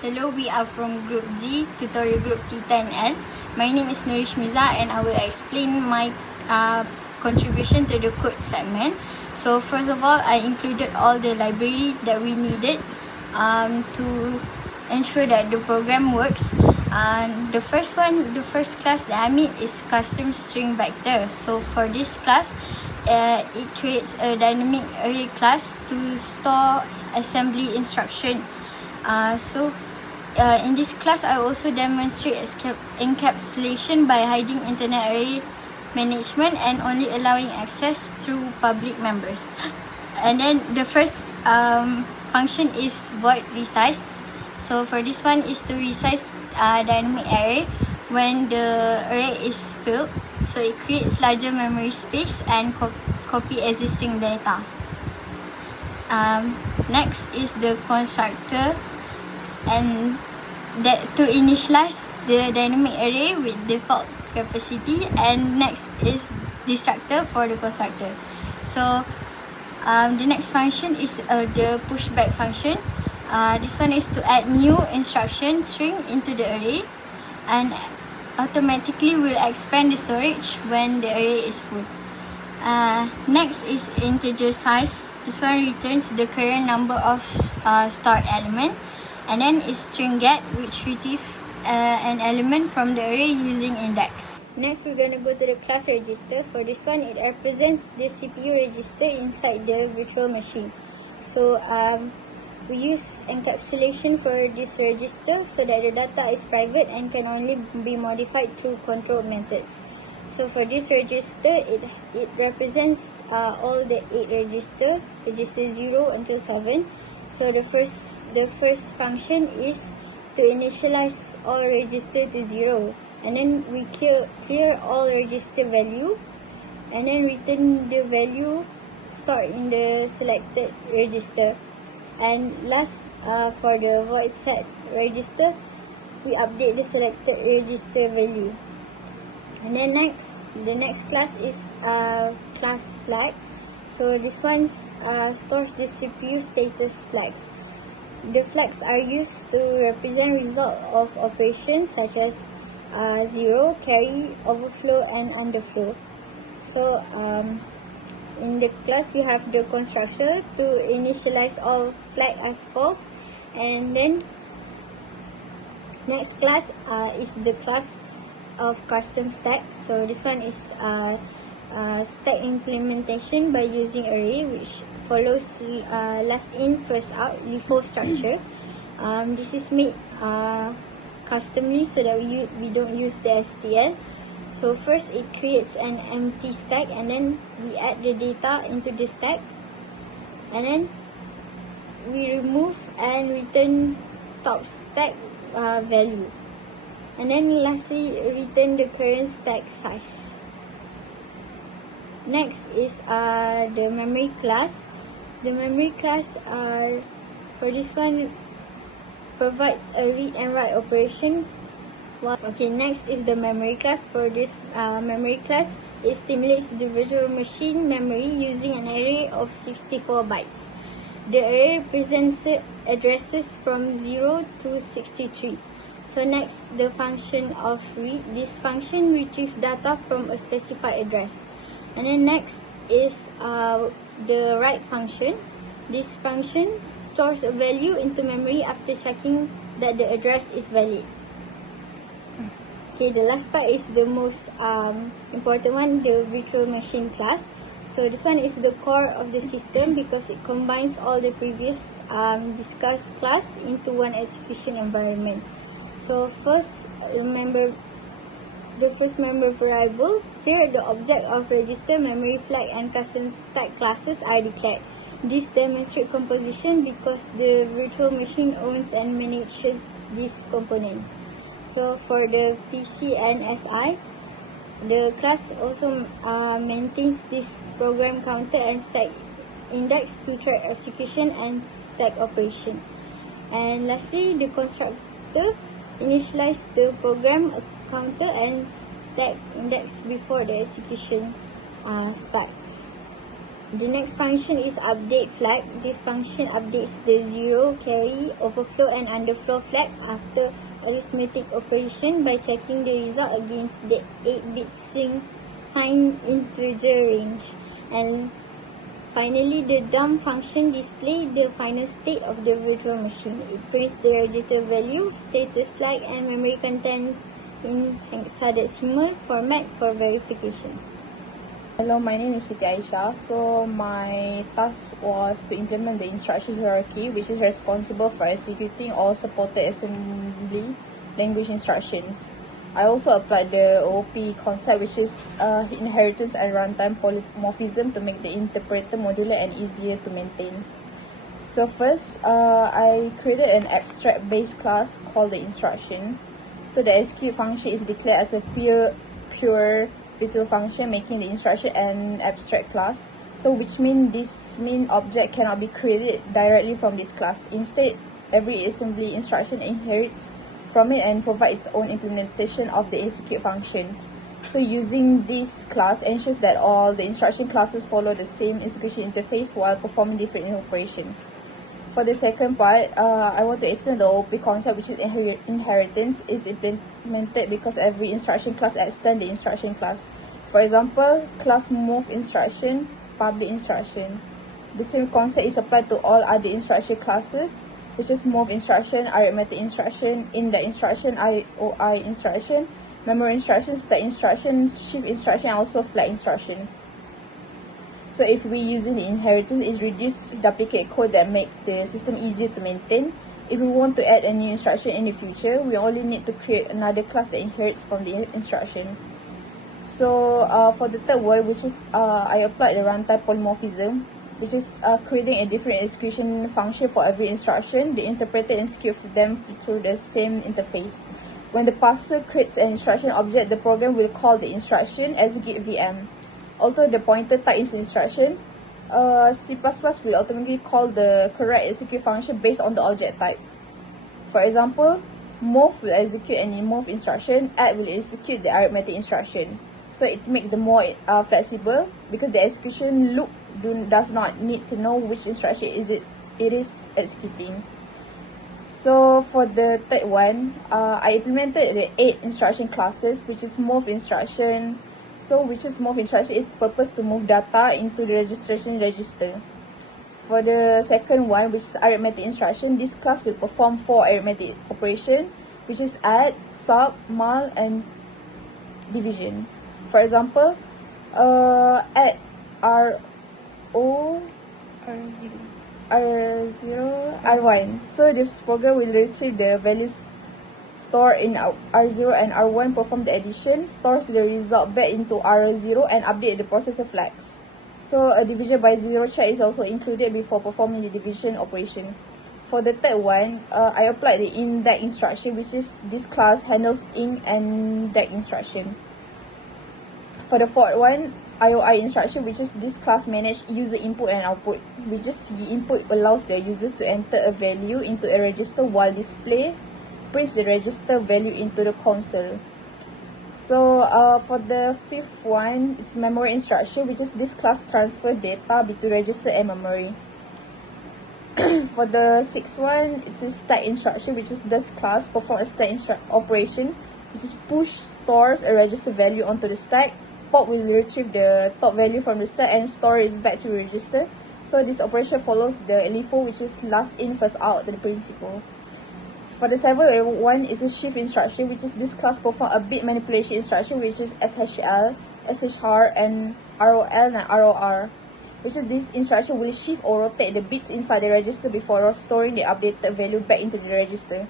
Hello, we are from Group G, tutorial group T10L. My name is Nurish Miza and I will explain my contribution to the code segment. So first of all, I included all the library that we needed to ensure that the program works. The first class that I made is custom string vector. So for this class, it creates a dynamic array class to store assembly instruction. In this class, I also demonstrate encapsulation by hiding internet array management and only allowing access through public members. And then the first function is void resize. So for this one is to resize dynamic array when the array is filled. So it creates larger memory space and copy existing data. Next is the constructor, and that to initialize the dynamic array with default capacity, and next is destructor for the constructor. So the next function is the pushback function. This one is to add new instruction string into the array and automatically will expand the storage when the array is full. Next is integer size. This one returns the current number of stored element. And then is string get, which retrieves an element from the array using index. Next, we're going to go to the class register. For this one, it represents the CPU register inside the virtual machine. So we use encapsulation for this register so that the data is private and can only be modified through control methods. So for this register, it represents all the 8 registers 0 until 7. So the first function is to initialize all register to 0, and then we clear all register value, and then return the value stored in the selected register. And last, for the void set register, we update the selected register value. And then the next class is class flag. So this one stores the CPU status flags. The flags are used to represent result of operations such as 0, carry, overflow, and underflow. So in the class we have the constructor to initialize all flag as false, and then next class is the class of custom stack. So this one is stack implementation by using array, which follows last in first out LIFO structure. This is made customly so that we don't use the STL. So first it creates an empty stack, and then we add the data into the stack, and then we remove and return top stack value, and then lastly return the current stack size. Next is the memory class. The memory class for this one provides a read and write operation. Okay, next is the memory class. For this memory class, it stimulates the virtual machine memory using an array of 64 bytes. The array represents addresses from 0 to 63. So next, the function of read. This function retrieves data from a specified address. And then next is the write function. This function stores a value into memory after checking that the address is valid. Okay, the last part is the most important one, the virtual machine class. So this one is the core of the system because it combines all the previous discussed class into one execution environment. So first, remember the first member variable. Here, the object of register, memory flag, and custom stack classes are declared. This demonstrates composition because the virtual machine owns and manages these components. So for the PC and SI, the class also maintains this program counter and stack index to track execution and stack operation. And lastly, the constructor initializes the program counter and stack index before the execution starts. The next function is update flag. This function updates the zero, carry, overflow and underflow flag after arithmetic operation by checking the result against the 8-bit signed integer range. And finally, the dump function displays the final state of the virtual machine. It prints the register value, status flag and memory contents in hexadecimal format for verification. Hello, my name is Siti Aisha. So my task was to implement the instruction hierarchy, which is responsible for executing all supported assembly language instructions. I also applied the OOP concept, which is inheritance and runtime polymorphism, to make the interpreter modular and easier to maintain. So first, I created an abstract base class called the instruction. So the execute function is declared as a pure virtual function, making the instruction an abstract class. So which means this main object cannot be created directly from this class. Instead, every assembly instruction inherits from it and provides its own implementation of the execute functions. So using this class ensures that all the instruction classes follow the same execution interface while performing different operations. For the second part, I want to explain the OOP concept, which is inheritance is implemented because every instruction class extends the instruction class. For example, class move instruction, public instruction. The same concept is applied to all other instruction classes, which is move instruction, arithmetic instruction, index instruction, IOI instruction, memory instruction, stack instruction, shift instruction, and also flag instruction. So if we using the inheritance, it reduces duplicate code that make the system easier to maintain. If we want to add a new instruction in the future, we only need to create another class that inherits from the instruction. So for the third one, which is I applied the runtime polymorphism, which is creating a different execution function for every instruction. The interpreter executes them through the same interface. When the parser creates an instruction object, the program will call the instruction execute VM. Although the pointer type is instruction, C++ will automatically call the correct execute function based on the object type. For example, move will execute any move instruction, add will execute the arithmetic instruction. So it makes the more flexible, because the execution loop does not need to know which instruction it is executing. So for the third one, I implemented the 8 instruction classes, which is move instruction. So which is move instruction, its purpose to move data into the registration register. For the second one, which is arithmetic instruction, this class will perform 4 arithmetic operations, which is add, sub, mul, and division. For example, add R0, R1. So this program will retrieve the values stored in R0 and R1, perform the addition, stores the result back into R0, and update the processor flags. So a division by 0 check is also included before performing the division operation. For the third one, I applied the index instruction, which is this class handles int and dex instruction. For the fourth one, IOI instruction, which is this class manage user input and output, which is the input allows the users to enter a value into a register, while display prints the register value into the console. So for the fifth one, it's memory instruction, which is this class transfer data between register and memory. For the sixth one, it's a stack instruction, which is this class perform a stack operation, which is push stores a register value onto the stack. Pop will retrieve the top value from the stack and store it back to register. So this operation follows the LIFO, which is last in first out, the principle. For the seventh one is a shift instruction, which is this class perform a bit manipulation instruction, which is SHL, SHR, and ROL and ROR. Which is this instruction will shift or rotate the bits inside the register before storing the updated value back into the register.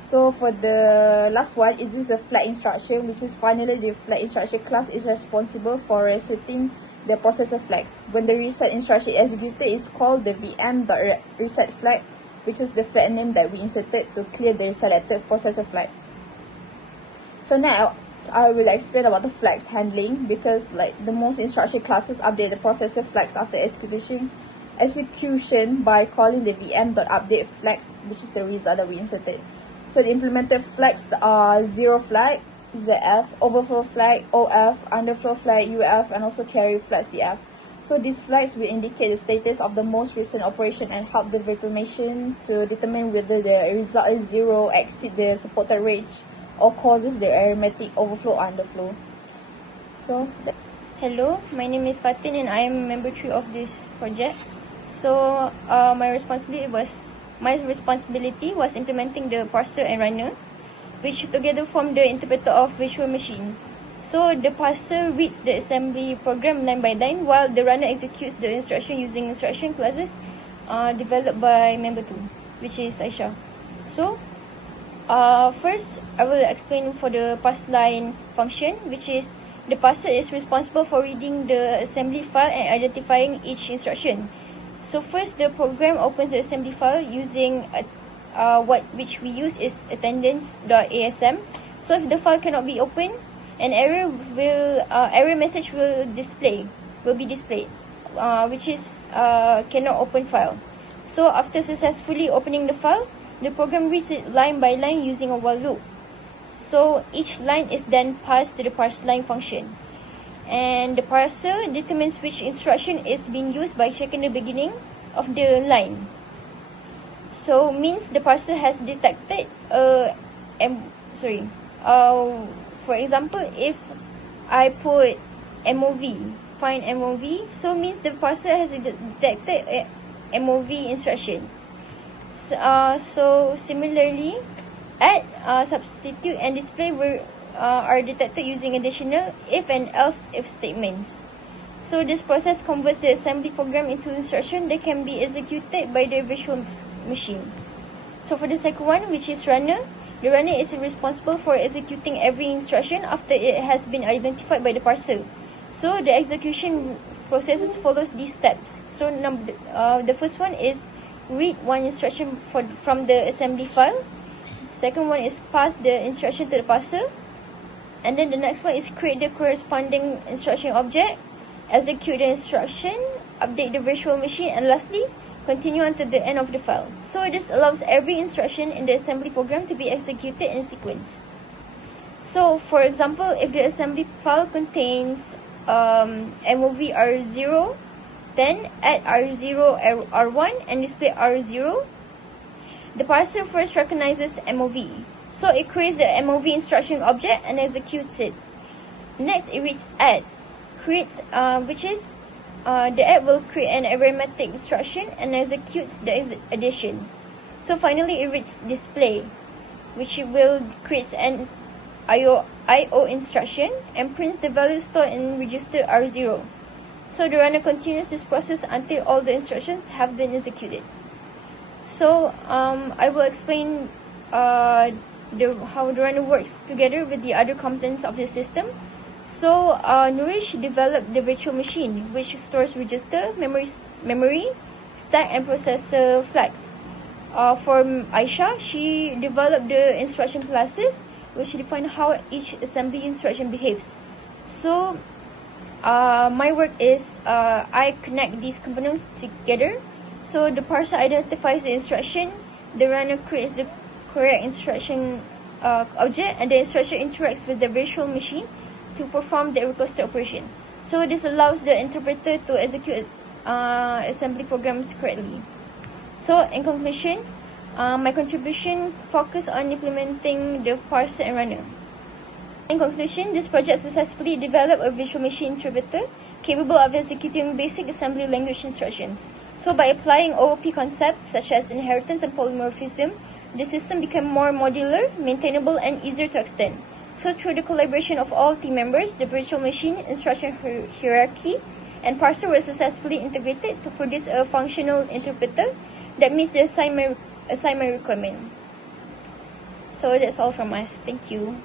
So for the last one, it is a flag instruction, which is finally the flag instruction class is responsible for resetting the processor flags. When the reset instruction is executed, it's called the VM.reset flag, which is the flag name that we inserted to clear the selected processor flag. So now I will explain about the flags handling, because like the most instruction classes update the processor flags after execution by calling the VM.update flags, which is the result that we inserted. So the implemented flags are zero flag, ZF, overflow flag, OF, underflow flag, UF, and also carry flag, CF. So these flags will indicate the status of the most recent operation and help the virtual machine to determine whether the result is 0, exceed the supported range, or causes the arithmetic overflow or underflow. So, hello, my name is Fatin and I am member 3 of this project. So my responsibility was implementing the parser and runner, which together form the interpreter of virtual machine. So the parser reads the assembly program line by line, while the runner executes the instruction using instruction classes developed by member 2, which is Aisha. So first, I will explain for the parse line function, which is the parser is responsible for reading the assembly file and identifying each instruction. So first, the program opens the assembly file using which we use is attendance.asm. So if the file cannot be opened, an error message will be displayed, which is cannot open file. So after successfully opening the file, the program reads it line by line using a while loop. So each line is then passed to the parse line function. And the parser determines which instruction is being used by checking the beginning of the line. So means the parser has detected for example, if I put MOV, find MOV, so means the parser has detected a MOV instruction. So similarly, add, substitute and display are detected using additional if and else if statements. So this process converts the assembly program into instruction that can be executed by the virtual machine. So for the second one, which is runner, the runner is responsible for executing every instruction after it has been identified by the parser. So the execution processes follows these steps. So the first one is read one instruction from the assembly file. Second one is pass the instruction to the parser. And then the next one is create the corresponding instruction object, execute the instruction, update the virtual machine, and lastly, continue until the end of the file. So this allows every instruction in the assembly program to be executed in sequence. So for example, if the assembly file contains MOV R0, then add R0 R1 and display R0. The parser first recognizes MOV. So it creates the MOV instruction object and executes it. Next, it reads add, which is the add will create an arithmetic instruction and executes the addition. So finally, it reads display, which will create an IO instruction and prints the value stored in register R0. So the runner continues this process until all the instructions have been executed. So I will explain how the runner works together with the other components of the system. So Nourish developed the virtual machine, which stores register, memory, stack, and processor flags. For Aisha, she developed the instruction classes, which define how each assembly instruction behaves. So my work is I connect these components together. So the parser identifies the instruction, the runner creates the correct instruction object, and the instruction interacts with the virtual machine to perform the requested operation. So this allows the interpreter to execute assembly programs correctly. So in conclusion, my contribution focused on implementing the parser and runner. In conclusion, this project successfully developed a virtual machine interpreter capable of executing basic assembly language instructions. So by applying OOP concepts such as inheritance and polymorphism, the system became more modular, maintainable, and easier to extend. So through the collaboration of all team members, the virtual machine, instruction hierarchy, and parser were successfully integrated to produce a functional interpreter that meets the assignment requirement. So that's all from us. Thank you.